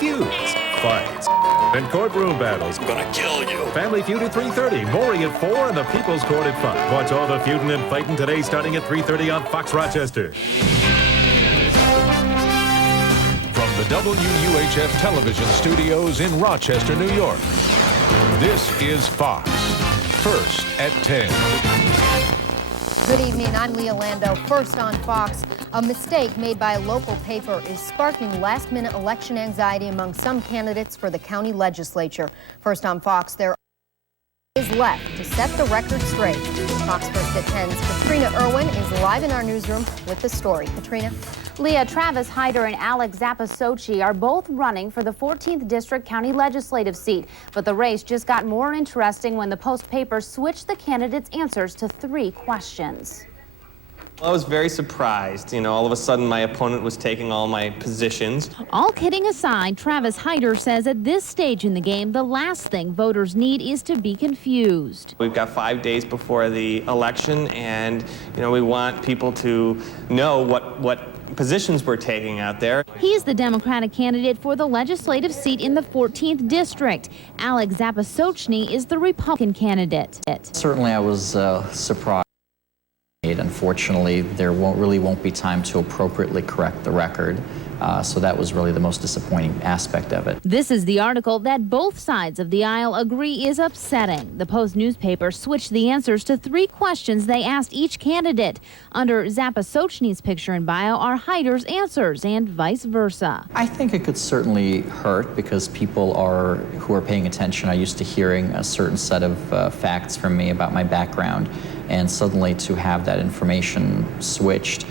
feuds, fights, and courtroom battles. I'm gonna kill you. Family Feud at 3:30, Maury at 4, and the People's Court at 5. Watch all the feuding and fighting today starting at 3:30 on Fox Rochester. From the WUHF television studios in Rochester, New York, this is Fox, first at 10. Good evening, I'm Leah Lando. First on Fox, a mistake made by a local paper is sparking last-minute election anxiety among some candidates for the county legislature. First on Fox, there is left to set the record straight. Fox First at 10's Katrina Irwin is live in our newsroom with the story. Katrina? Leah, Travis Hyder and Alex Zapasochi are both running for the 14th District County Legislative seat. But the race just got more interesting when the Post paper switched the candidates' answers to 3 questions. I was very surprised. All of a sudden my opponent was taking all my positions. All kidding aside, Travis Hyder says at this stage in the game, the last thing voters need is to be confused. We've got 5 days before the election, and we want people to know what positions we're taking out there. He's the Democratic candidate for the legislative seat in the 14th District. Alex Zapasochny is the Republican candidate. Certainly I was surprised. Unfortunately, there won't be time to appropriately correct the record. So that was really the most disappointing aspect of it. This is the article that both sides of the aisle agree is upsetting. The Post newspaper switched the answers to 3 questions they asked each candidate. Under Zapasochny's picture and bio are Hyder's answers and vice versa. I think it could certainly hurt because people who are paying attention are used to hearing a certain set of facts from me about my background, and suddenly to have that information switched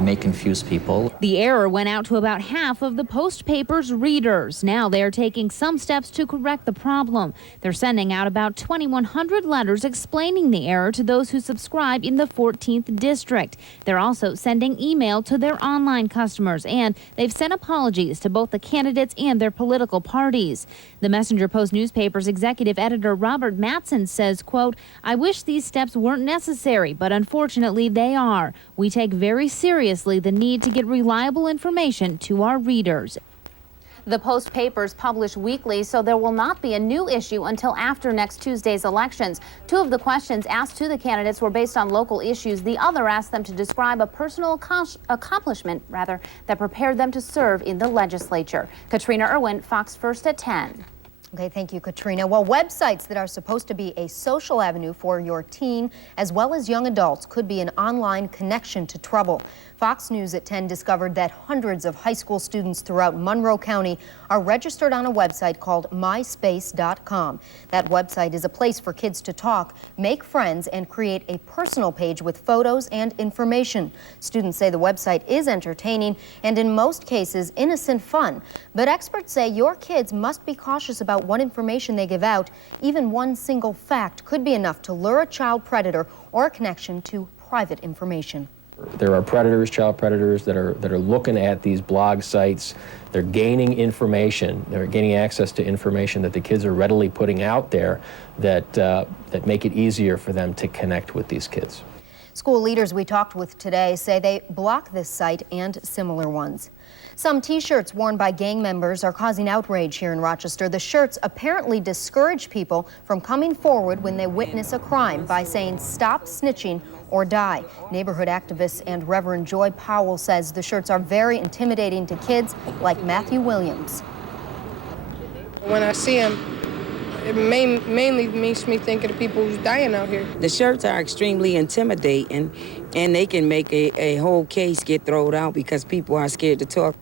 may confuse people. The error went out to about half of the Post paper's readers. Now they are taking some steps to correct the problem. They're sending out about 2,100 letters explaining the error to those who subscribe in the 14th District. They're also sending email to their online customers, and they've sent apologies to both the candidates and their political parties. The Messenger Post newspaper's executive editor Robert Matson says, quote, "I wish these steps weren't necessary, but unfortunately they are. We take very seriously the need to get reliable information to our readers." The Post papers publish weekly, so there will not be a new issue until after next Tuesday's elections. 2 of the questions asked to the candidates were based on local issues. The other asked them to describe a personal accomplishment that prepared them to serve in the legislature. Katrina Irwin, Fox First at 10. Okay, thank you, Katrina. Well, websites that are supposed to be a social avenue for your teen as well as young adults could be an online connection to trouble. Fox News at 10 discovered that hundreds of high school students throughout Monroe County are registered on a website called myspace.com. That website is a place for kids to talk, make friends, and create a personal page with photos and information. Students say the website is entertaining and in most cases innocent fun. But experts say your kids must be cautious about what information they give out. Even one single fact could be enough to lure a child predator or a connection to private information. There are predators, child predators, that are looking at these blog sites. They're gaining information. They're gaining access to information that the kids are readily putting out there that make it easier for them to connect with these kids. School leaders we talked with today say they block this site and similar ones. Some T-shirts worn by gang members are causing outrage here in Rochester. The shirts apparently discourage people from coming forward when they witness a crime by saying, "Stop snitching or die." Neighborhood activist and Reverend Joy Powell says the shirts are very intimidating to kids like Matthew Williams. When I see them, it mainly makes me think of the people who's dying out here. The shirts are extremely intimidating, and they can make a whole case get thrown out because people are scared to talk.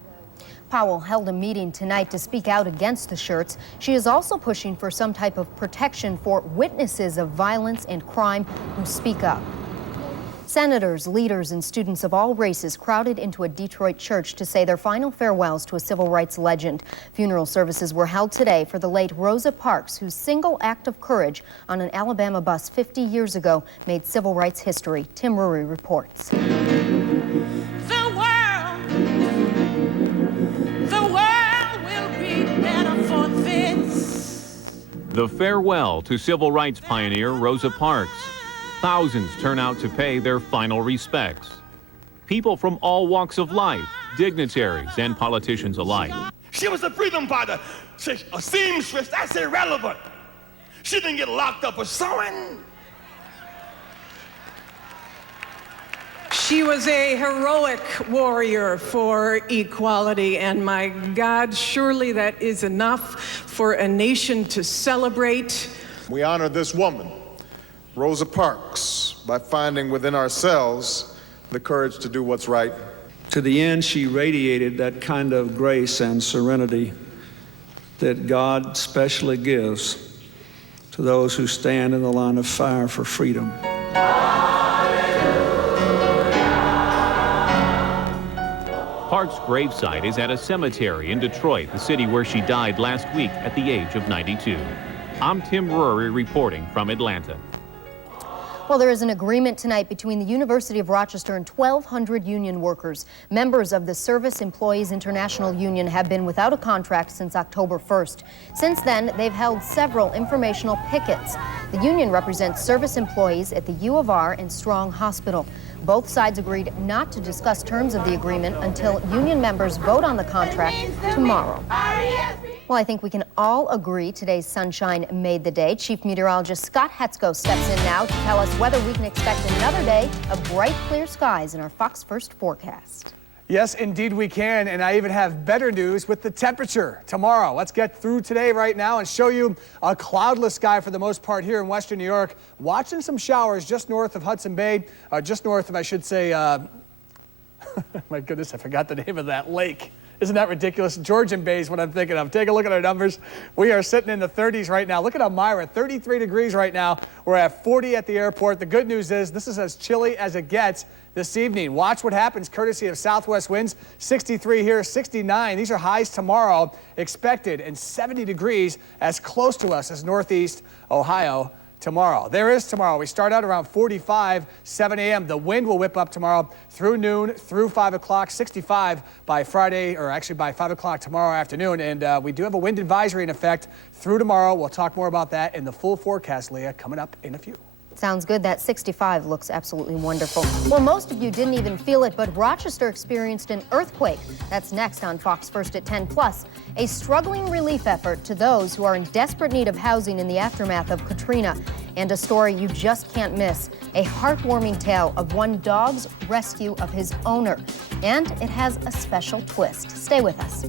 Powell held a meeting tonight to speak out against the shirts. She is also pushing for some type of protection for witnesses of violence and crime who speak up. Senators, leaders, and students of all races crowded into a Detroit church to say their final farewells to a civil rights legend. Funeral services were held today for the late Rosa Parks, whose single act of courage on an Alabama bus 50 years ago made civil rights history. Tim Rury reports. The world will be better for this. The farewell to civil rights pioneer Rosa Parks. Thousands turn out to pay their final respects. People from all walks of life, dignitaries and politicians alike. She was a freedom fighter. A seamstress, that's irrelevant. She didn't get locked up for sewing. She was a heroic warrior for equality, and my God, surely that is enough for a nation to celebrate. We honor this woman, Rosa Parks, by finding within ourselves the courage to do what's right. To the end, she radiated that kind of grace and serenity that God specially gives to those who stand in the line of fire for freedom. Park's gravesite is at a cemetery in Detroit, the city where she died last week at the age of 92. I'm Tim Rury reporting from Atlanta. Well, there is an agreement tonight between the University of Rochester and 1,200 union workers. Members of the Service Employees International Union have been without a contract since October 1st. Since then, they've held several informational pickets. The union represents service employees at the U of R and Strong Hospital. Both sides agreed not to discuss terms of the agreement until union members vote on the contract tomorrow. Well, I think we can all agree today's sunshine made the day. Chief Meteorologist Scott Hetzko steps in now to tell us whether we can expect another day of bright, clear skies in our Fox First forecast. Yes, indeed we can, and I even have better news with the temperature tomorrow. Let's get through today right now and show you a cloudless sky for the most part here in western New York. Watching some showers just north of Hudson Bay, just north of, I should say, my goodness, I forgot the name of that lake. Isn't that ridiculous? Georgian Bay is what I'm thinking of. Take a look at our numbers. We are sitting in the 30s right now. Look at Elmira, 33 degrees right now. We're at 40 at the airport. The good news is this is as chilly as it gets this evening. Watch what happens courtesy of southwest winds. 63 here, 69. These are highs tomorrow expected, and 70 degrees as close to us as northeast Ohio tomorrow. There is tomorrow. We start out around 45, 7 a.m. The wind will whip up tomorrow through noon, through 5 o'clock, 65 by Friday, or actually by 5 o'clock tomorrow afternoon. And we do have a wind advisory in effect through tomorrow. We'll talk more about that in the full forecast, Leah, coming up in a few. Sounds good. That 65 looks absolutely wonderful. Well, most of you didn't even feel it, but Rochester experienced an earthquake. That's next on Fox First at 10 plus. A struggling relief effort to those who are in desperate need of housing in the aftermath of Katrina. And a story you just can't miss. A heartwarming tale of one dog's rescue of his owner. And it has a special twist. Stay with us.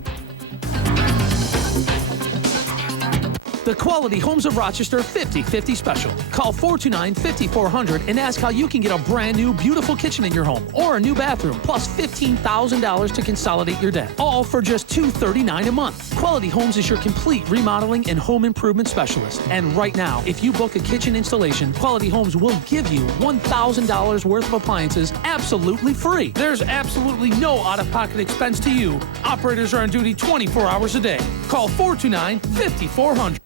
The Quality Homes of Rochester 50/50 special. Call 429-5400 and ask how you can get a brand new beautiful kitchen in your home or a new bathroom plus $15,000 to consolidate your debt. All for just $239 a month. Quality Homes is your complete remodeling and home improvement specialist. And right now, if you book a kitchen installation, Quality Homes will give you $1,000 worth of appliances absolutely free. There's absolutely no out-of-pocket expense to you. Operators are on duty 24 hours a day. Call 429-5400.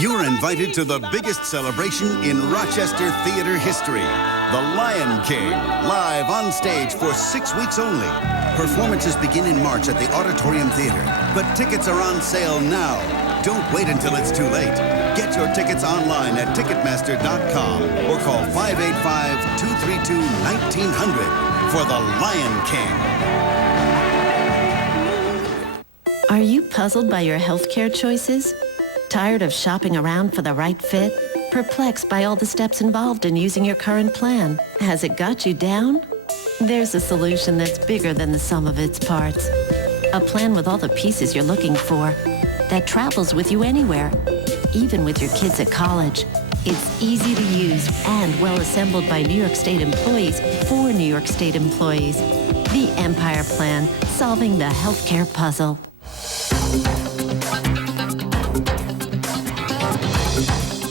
You're invited to the biggest celebration in Rochester theater history, The Lion King, live on stage for 6 weeks only. Performances begin in March at the Auditorium Theater, but tickets are on sale now. Don't wait until it's too late. Get your tickets online at Ticketmaster.com or call 585-232-1900 for The Lion King. Are you puzzled by your healthcare choices? Tired of shopping around for the right fit? Perplexed by all the steps involved in using your current plan? Has it got you down? There's a solution that's bigger than the sum of its parts. A plan with all the pieces you're looking for, that travels with you anywhere, even with your kids at college. It's easy to use and well assembled by New York State employees for New York State employees. The Empire Plan, solving the healthcare puzzle.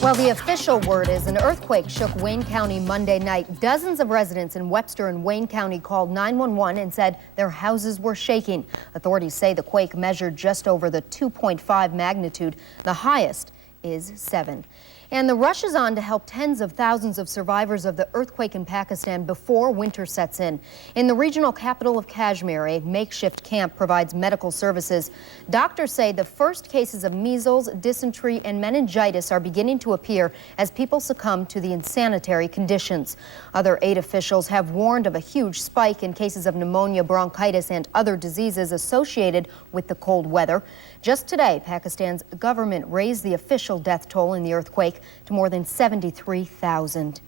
Well, the official word is an earthquake shook Wayne County Monday night. Dozens of residents in Webster and Wayne County called 911 and said their houses were shaking. Authorities say the quake measured just over the 2.5 magnitude. The highest is 7. And the rush is on to help tens of thousands of survivors of the earthquake in Pakistan before winter sets in. In the regional capital of Kashmir, a makeshift camp provides medical services. Doctors say the first cases of measles, dysentery, and meningitis are beginning to appear as people succumb to the insanitary conditions. Other aid officials have warned of a huge spike in cases of pneumonia, bronchitis, and other diseases associated with the cold weather. Just today, Pakistan's government raised the official death toll in the earthquake to more than 73,000.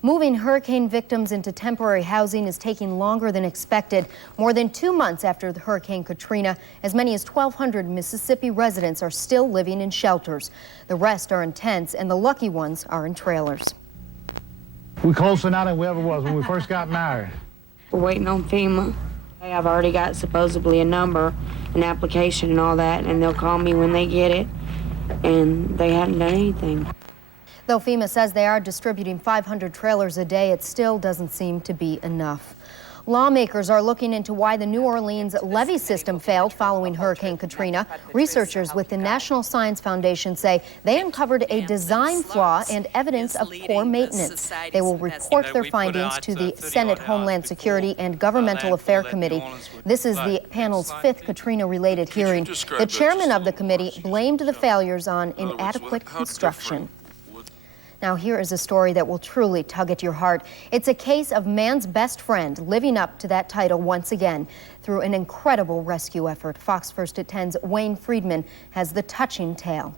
Moving hurricane victims into temporary housing is taking longer than expected. More than 2 months after the Hurricane Katrina, as many as 1,200 Mississippi residents are still living in shelters. The rest are in tents, and the lucky ones are in trailers. We're closer now than we ever was when we first got married. We're waiting on FEMA. I've already got supposedly a number, an application and all that, and they'll call me when they get it, and they haven't done anything. Though FEMA says they are distributing 500 trailers a day, it still doesn't seem to be enough. Lawmakers are looking into why the New Orleans levee system failed following Hurricane Katrina. Researchers with the National Science Foundation say they uncovered a design flaw and evidence of poor maintenance. They will report their findings to the Senate Homeland Security and Governmental Affairs Committee. This is the panel's 5th Katrina-related hearing. The chairman of the committee blamed the failures on inadequate construction. Now, here is a story that will truly tug at your heart. It's a case of man's best friend living up to that title once again through an incredible rescue effort. Fox First at 10's Wayne Friedman has the touching tale.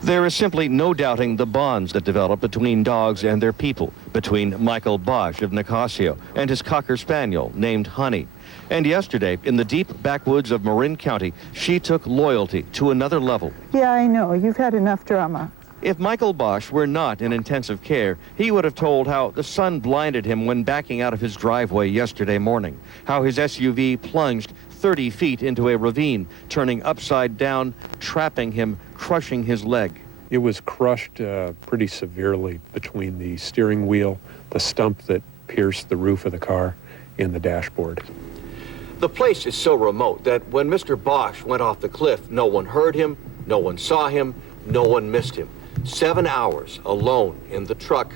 There is simply no doubting the bonds that develop between dogs and their people, between Michael Bosch of Nicasio and his Cocker Spaniel named Honey. And yesterday, in the deep backwoods of Marin County, she took loyalty to another level. Yeah, I know. You've had enough drama. If Michael Bosch were not in intensive care, he would have told how the sun blinded him when backing out of his driveway yesterday morning, how his SUV plunged 30 feet into a ravine, turning upside down, trapping him, crushing his leg. It was crushed pretty severely between the steering wheel, the stump that pierced the roof of the car, and the dashboard. The place is so remote that when Mr. Bosch went off the cliff, no one heard him, no one saw him, no one missed him. 7 hours alone in the truck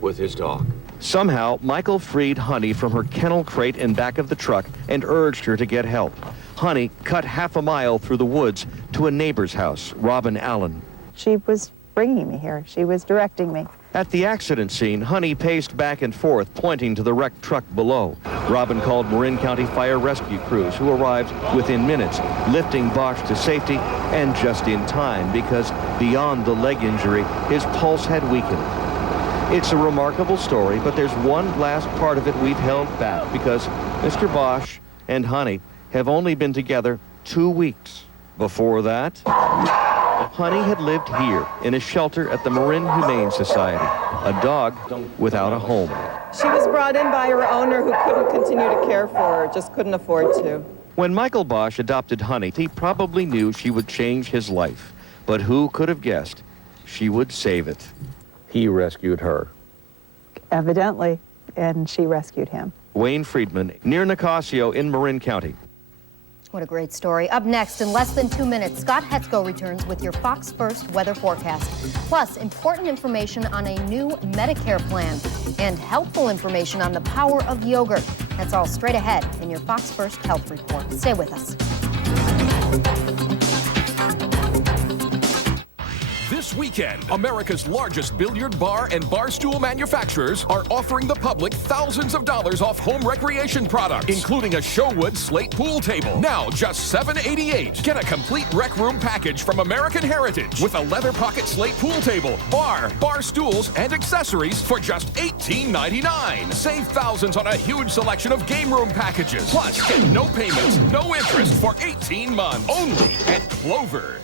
with his dog. Somehow, Michael freed Honey from her kennel crate in back of the truck and urged her to get help. Honey cut half a mile through the woods to a neighbor's house, Robin Allen. She was bringing me here. She was directing me. At the accident scene, Honey paced back and forth, pointing to the wrecked truck below. Robin called Marin County Fire Rescue crews, who arrived within minutes, lifting Bosch to safety, and just in time, because beyond the leg injury, his pulse had weakened. It's a remarkable story, but there's one last part of it we've held back, because Mr. Bosch and Honey have only been together 2 weeks. Before that, Honey had lived here in a shelter at the Marin Humane Society, a dog without a home. She was brought in by her owner who couldn't continue to care for her, just couldn't afford to. When Michael Bosch adopted Honey, he probably knew she would change his life. But who could have guessed she would save it? He rescued her. Evidently, and she rescued him. Wayne Friedman, near Nicasio in Marin County. What a great story. Up next, in less than 2 minutes, Scott Hetzko returns with your Fox First weather forecast. Plus, important information on a new Medicare plan and helpful information on the power of yogurt. That's all straight ahead in your Fox First Health Report. Stay with us. This weekend, America's largest billiard bar and bar stool manufacturers are offering the public thousands of dollars off home recreation products, including a Sherwood slate pool table. Now just $7.88. Get a complete rec room package from American Heritage with a leather pocket slate pool table, bar stools, and accessories for just $18.99. Save thousands on a huge selection of game room packages. Plus, get no payments, no interest for 18 months. Only at Clover.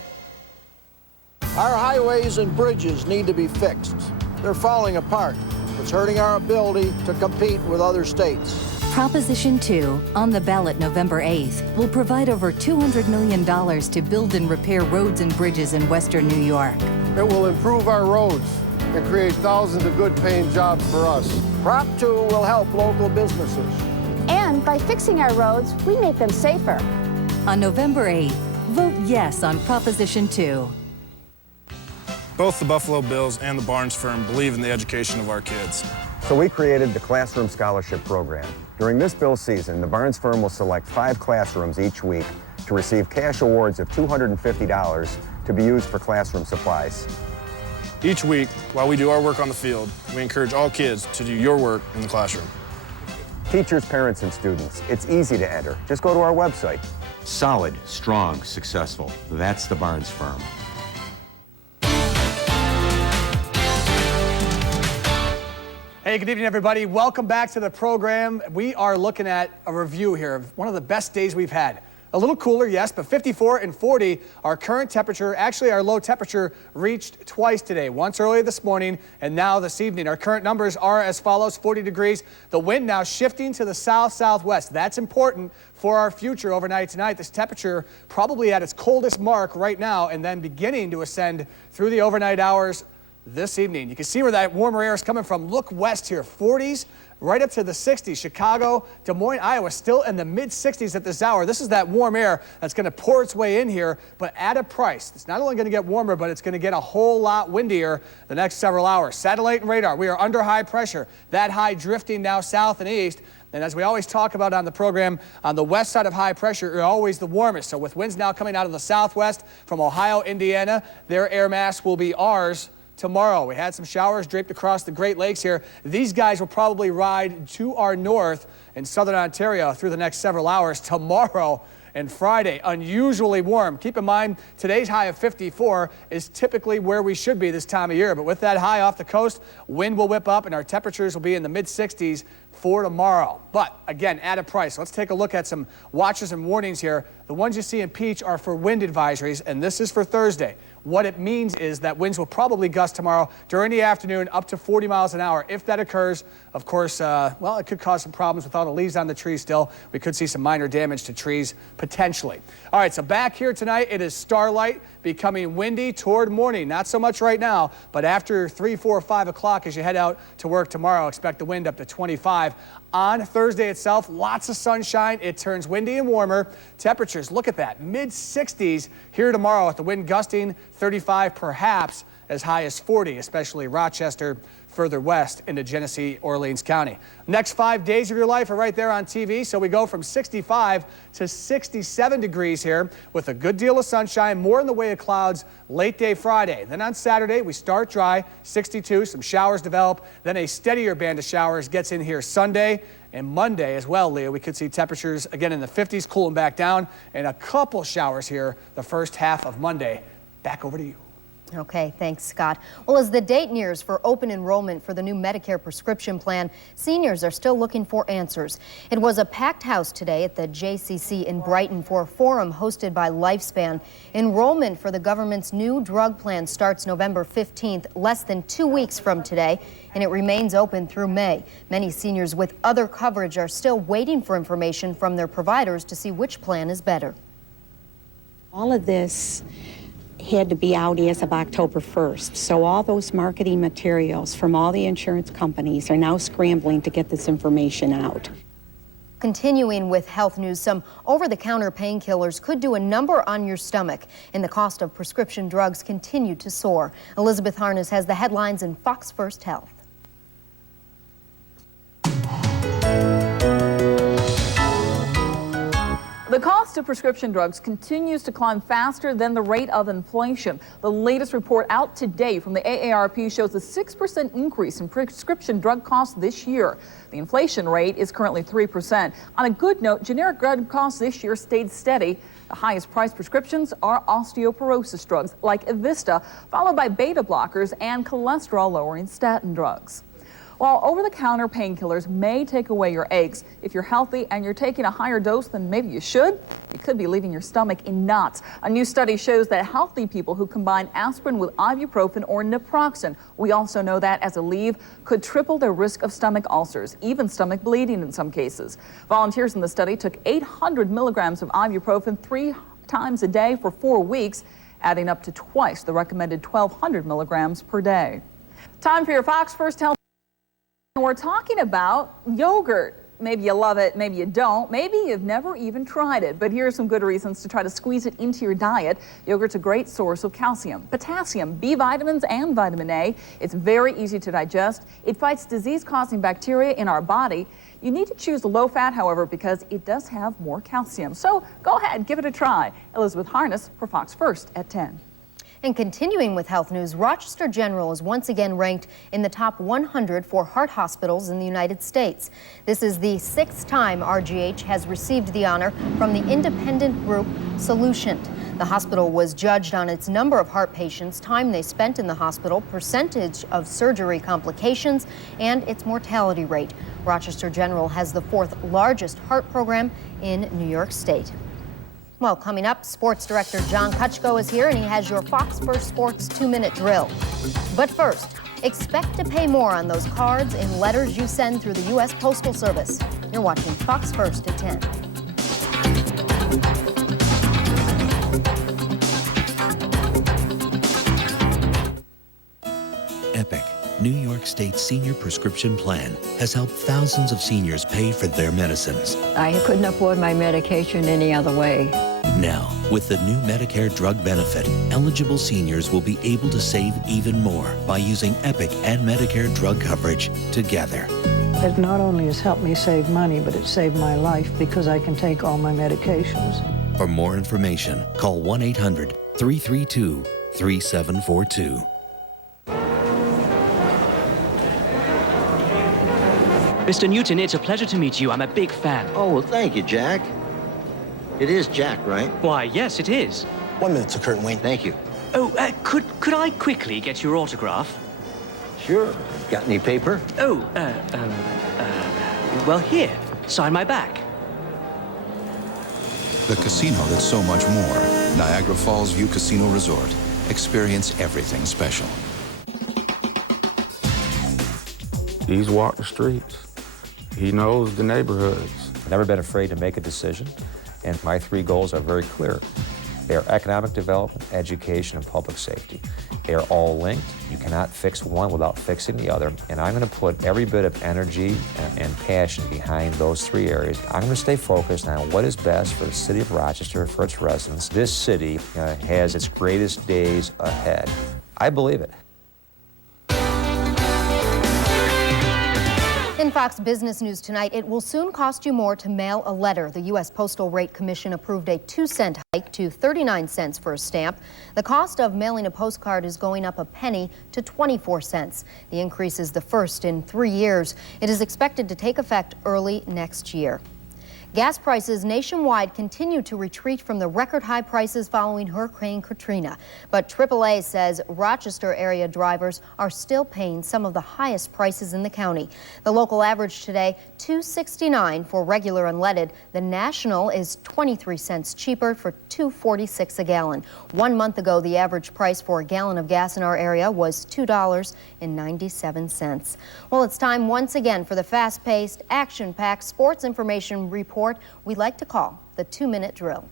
Our highways and bridges need to be fixed. They're falling apart. It's hurting our ability to compete with other states. Proposition 2, on the ballot November 8th, will provide over $200 million to build and repair roads and bridges in western New York. It will improve our roads and create thousands of good-paying jobs for us. Prop 2 will help local businesses. And by fixing our roads, we make them safer. On November 8th, vote yes on Proposition 2. Both the Buffalo Bills and the Barnes firm believe in the education of our kids. So we created the Classroom Scholarship Program. During this bill season, the Barnes firm will select 5 classrooms each week to receive cash awards of $250 to be used for classroom supplies. Each week, while we do our work on the field, we encourage all kids to do your work in the classroom. Teachers, parents, and students, it's easy to enter. Just go to our website. Solid, strong, successful. That's the Barnes firm. Hey, good evening, everybody. Welcome back to the program. We are looking at a review here of one of the best days we've had. A little cooler, yes, but 54 and 40, our current temperature, actually our low temperature reached twice today, once early this morning and now this evening. Our current numbers are as follows: 40 degrees. The wind now shifting to the south-southwest. That's important for our future overnight tonight. This temperature probably at its coldest mark right now and then beginning to ascend through the overnight hours this evening. You can see where that warmer air is coming from. Look west here, 40s. Right up to the 60s. Chicago, Des Moines, Iowa, still in the mid-60s at this hour. This is that warm air that's going to pour its way in here, but at a price. It's not only going to get warmer, but it's going to get a whole lot windier the next several hours. Satellite and radar, we are under high pressure. That high drifting now south and east. And as we always talk about on the program, on the west side of high pressure are always the warmest. So with winds now coming out of the southwest from Ohio, Indiana, their air mass will be ours tomorrow. We had some showers draped across the Great Lakes here. These guys will probably ride to our north in southern Ontario through the next several hours. Tomorrow and Friday, unusually warm. Keep in mind, today's high of 54 is typically where we should be this time of year. But with that high off the coast, wind will whip up and our temperatures will be in the mid-60s for tomorrow. But again, at a price. Let's take a look at some watches and warnings here. The ones you see in peach are for wind advisories, and this is for Thursday. What it means is that winds will probably gust tomorrow during the afternoon up to 40 miles an hour. If that occurs, of course, well, it could cause some problems with all the leaves on the trees still. We could see some minor damage to trees potentially. All right, so back here tonight, it is starlight, becoming windy toward morning. Not so much right now, but after 3, 4, 5 o'clock as you head out to work tomorrow, expect the wind up to 25. On Thursday itself, lots of sunshine. It turns windy and warmer. Temperatures, look at that, mid-60s here tomorrow with the wind gusting 35, perhaps as high as 40, especially Rochester, further west into Genesee, Orleans County. Next 5 days of your life are right there on TV, so we go from 65 to 67 degrees here with a good deal of sunshine, more in the way of clouds late day Friday. Then on Saturday, we start dry, 62, some showers develop, then a steadier band of showers gets in here Sunday and Monday as well, Leah. We could see temperatures again in the 50s, cooling back down, and a couple showers here the first half of Monday. Back over to you. Okay, thanks, Scott. Well, as the date nears for open enrollment for the new Medicare prescription plan, seniors are still looking for answers. It was a packed house today at the JCC in Brighton for a forum hosted by Lifespan. Enrollment for the government's new drug plan starts November 15th, less than 2 weeks from today, and it remains open through May. Many seniors with other coverage are still waiting for information from their providers to see which plan is better. All of this had to be out as of October 1st. So all those marketing materials from all the insurance companies are now scrambling to get this information out. Continuing with health news, some over-the-counter painkillers could do a number on your stomach, and the cost of prescription drugs continue to soar. Elizabeth Harness has the headlines in Fox First Health. The cost of prescription drugs continues to climb faster than the rate of inflation. The latest report out today from the AARP shows a 6% increase in prescription drug costs this year. The inflation rate is currently 3%. On a good note, generic drug costs this year stayed steady. The highest priced prescriptions are osteoporosis drugs like Evista, followed by beta blockers and cholesterol-lowering statin drugs. While over-the-counter painkillers may take away your aches, if you're healthy and you're taking a higher dose than maybe you should, you could be leaving your stomach in knots. A new study shows that healthy people who combine aspirin with ibuprofen or naproxen, we also know that as Aleve, could triple their risk of stomach ulcers, even stomach bleeding in some cases. Volunteers in the study took 800 milligrams of ibuprofen 3 times a day for 4 weeks, adding up to twice the recommended 1,200 milligrams per day. Time for your Fox First Health. We're talking about yogurt. Maybe you love it, maybe you don't, maybe you've never even tried it. But here are some good reasons to try to squeeze it into your diet. Yogurt's a great source of calcium, potassium, B vitamins, and vitamin A. It's very easy to digest. It fights disease-causing bacteria in our body. You need to choose low fat, however, because it does have more calcium. So go ahead, give it a try. Elizabeth Harness for Fox First at 10. And continuing with health news, Rochester General is once again ranked in the top 100 for heart hospitals in the United States. This is the 6th time RGH has received the honor from the independent group Solution. The hospital was judged on its number of heart patients, time they spent in the hospital, percentage of surgery complications, and its mortality rate. Rochester General has the 4th largest heart program in New York State. Well, coming up, sports director John Kutchko is here, and he has your Fox First Sports 2-minute drill. But first, expect to pay more on those cards and letters you send through the U.S. Postal Service. You're watching Fox First at 10. Epic, New York State Senior Prescription Plan, has helped thousands of seniors pay for their medicines. I couldn't afford my medication any other way. Now, with the new Medicare drug benefit, eligible seniors will be able to save even more by using Epic and Medicare drug coverage together. It not only has helped me save money, but it saved my life because I can take all my medications. For more information, call 1-800-332-3742. Mr. Newton, it's a pleasure to meet you. I'm a big fan. Oh, well, thank you, Jack. It is Jack, right? Why, yes, it is. 1 minute, Sir Curtin Wayne. Thank you. Oh, could I quickly get your autograph? Sure. Got any paper? Oh, well, here. Sign my back. The casino that's so much more. Niagara Falls View Casino Resort. Experience everything special. He's walked the streets. He knows the neighborhoods. Never been afraid to make a decision, and my 3 goals are very clear. They are economic development, education, and public safety. They are all linked. You cannot fix one without fixing the other, and I'm going to put every bit of energy and passion behind those 3 areas. I'm going to stay focused on what is best for the city of Rochester, for its residents. This city has its greatest days ahead. I believe it. In Fox Business News tonight, it will soon cost you more to mail a letter. The U.S. Postal Rate Commission approved a 2-cent hike to 39 cents for a stamp. The cost of mailing a postcard is going up a penny to 24 cents. The increase is the first in 3 years. It is expected to take effect early next year. Gas prices nationwide continue to retreat from the record-high prices following Hurricane Katrina. But AAA says Rochester area drivers are still paying some of the highest prices in the county. The local average today, $2.69 for regular unleaded. The national is 23 cents cheaper for $2.46 a gallon. 1 month ago, the average price for a gallon of gas in our area was $2.97. Well, it's time once again for the fast-paced, action-packed sports information report we like to call the 2-minute drill.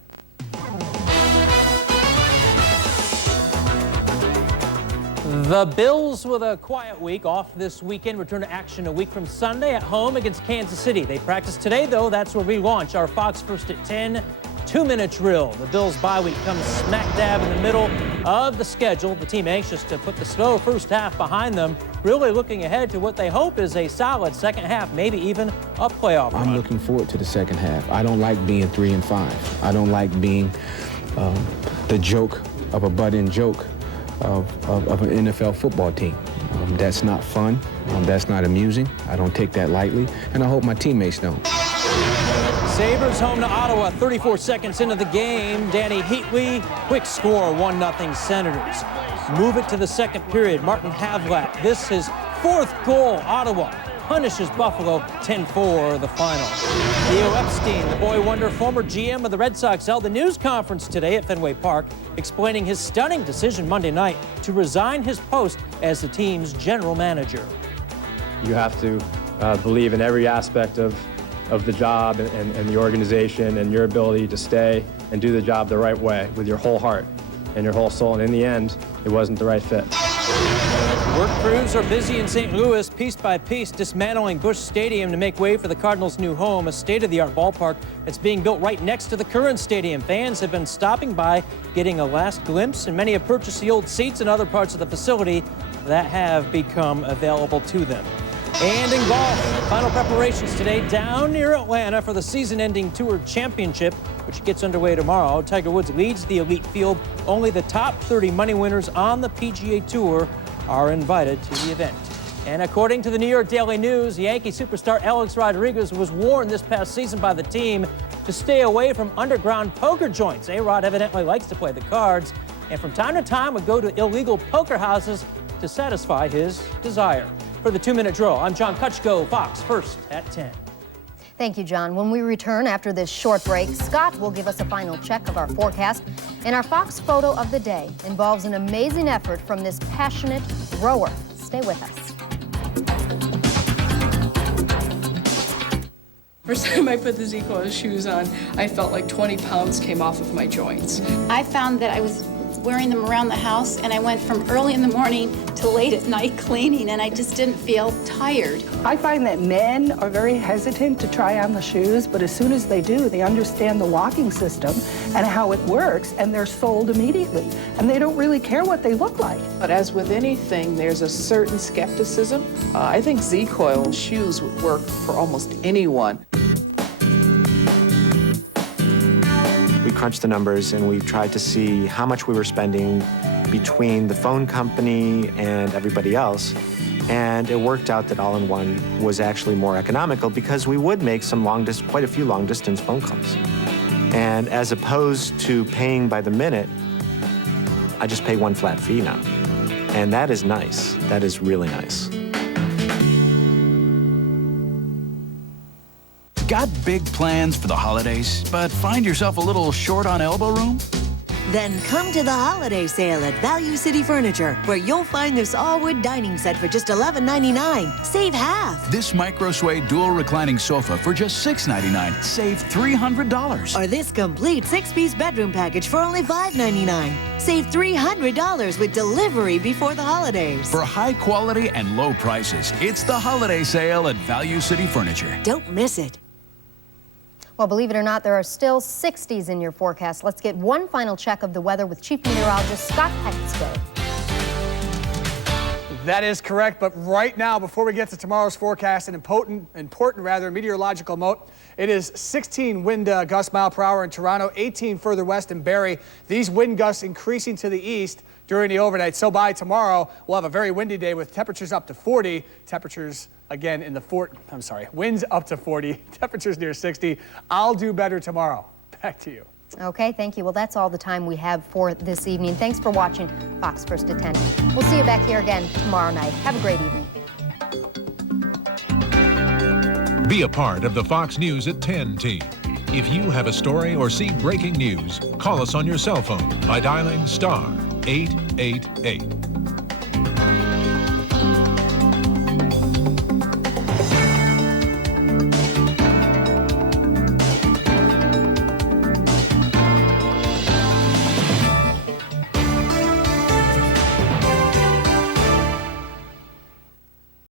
The Bills, with a quiet week off this weekend, return to action a week from Sunday at home against Kansas City. They practice today, though. That's where we launch our Fox First at 10 2-minute drill. The Bills' bye week comes smack dab in the middle of the schedule. The team anxious to put the slow first half behind them, really looking ahead to what they hope is a solid second half, maybe even a playoff run. I'm looking forward to the second half. I don't like being 3-5. I don't like being the joke of a butt-in joke of an NFL football team. That's not fun. That's not amusing. I don't take that lightly, and I hope my teammates don't. Sabres home to Ottawa, 34 seconds into the game. Danny Heatley, quick score, 1-0 Senators. Move it to the second period. Martin Havlat, this is 4th goal. Ottawa punishes Buffalo, 10-4 the final. Theo Epstein, the boy wonder, former GM of the Red Sox, held a news conference today at Fenway Park, explaining his stunning decision Monday night to resign his post as the team's general manager. You have to believe in every aspect of the job and the organization and your ability to stay and do the job the right way with your whole heart and your whole soul. And in the end, it wasn't the right fit. Work crews are busy in St. Louis, piece by piece, dismantling Busch Stadium to make way for the Cardinals' new home, a state-of-the-art ballpark that's being built right next to the current stadium. Fans have been stopping by, getting a last glimpse, and many have purchased the old seats in other parts of the facility that have become available to them. And in golf, final preparations today down near Atlanta for the season-ending Tour Championship, which gets underway tomorrow. Tiger Woods leads the elite field. Only the top 30 money winners on the PGA Tour are invited to the event. And according to the New York Daily News, Yankee superstar Alex Rodriguez was warned this past season by the team to stay away from underground poker joints. A-Rod evidently likes to play the cards, and from time to time would go to illegal poker houses to satisfy his desire. For the 2-Minute Drill, I'm John Kutchko, Fox First at 10. Thank you, John. When we return after this short break, Scott will give us a final check of our forecast. And our Fox photo of the day involves an amazing effort from this passionate rower. Stay with us. First time I put the Z-Coil shoes on, I felt like 20 pounds came off of my joints. I found that I was wearing them around the house, and I went from early in the morning to late at night cleaning, and I just didn't feel tired. I find that men are very hesitant to try on the shoes, but as soon as they do, they understand the walking system and how it works, and they're sold immediately, and they don't really care what they look like. But as with anything, there's a certain skepticism. I think Z-Coil shoes would work for almost anyone. We crunched the numbers and we tried to see how much we were spending between the phone company and everybody else. And it worked out that all-in-one was actually more economical because we would make some quite a few long-distance phone calls. And as opposed to paying by the minute, I just pay one flat fee now. And that is nice. That is really nice. Got big plans for the holidays, but find yourself a little short on elbow room? Then come to the holiday sale at Value City Furniture, where you'll find this all-wood dining set for just $11.99. Save half. This micro-suede dual reclining sofa for just $6.99. Save $300. Or this complete 6-piece bedroom package for only $5.99. Save $300 with delivery before the holidays. For high quality and low prices, it's the holiday sale at Value City Furniture. Don't miss it. Well, believe it or not, there are still 60s in your forecast. Let's get one final check of the weather with Chief Meteorologist Scott Hexgo. That is correct, but right now, before we get to tomorrow's forecast, an important meteorological note. It is 16 wind gust mile per hour in Toronto, 18 further west in Barrie. These wind gusts increasing to the east during the overnight. So by tomorrow, we'll have a very windy day with temperatures up to 40. Temperatures again in the winds up to 40, temperatures near 60. I'll do better tomorrow. Back to you. Okay, thank you. Well, that's all the time we have for this evening. Thanks for watching Fox First at 10. We'll see you back here again tomorrow night. Have a great evening. Be a part of the Fox News at 10 team. If you have a story or see breaking news, call us on your cell phone by dialing *888.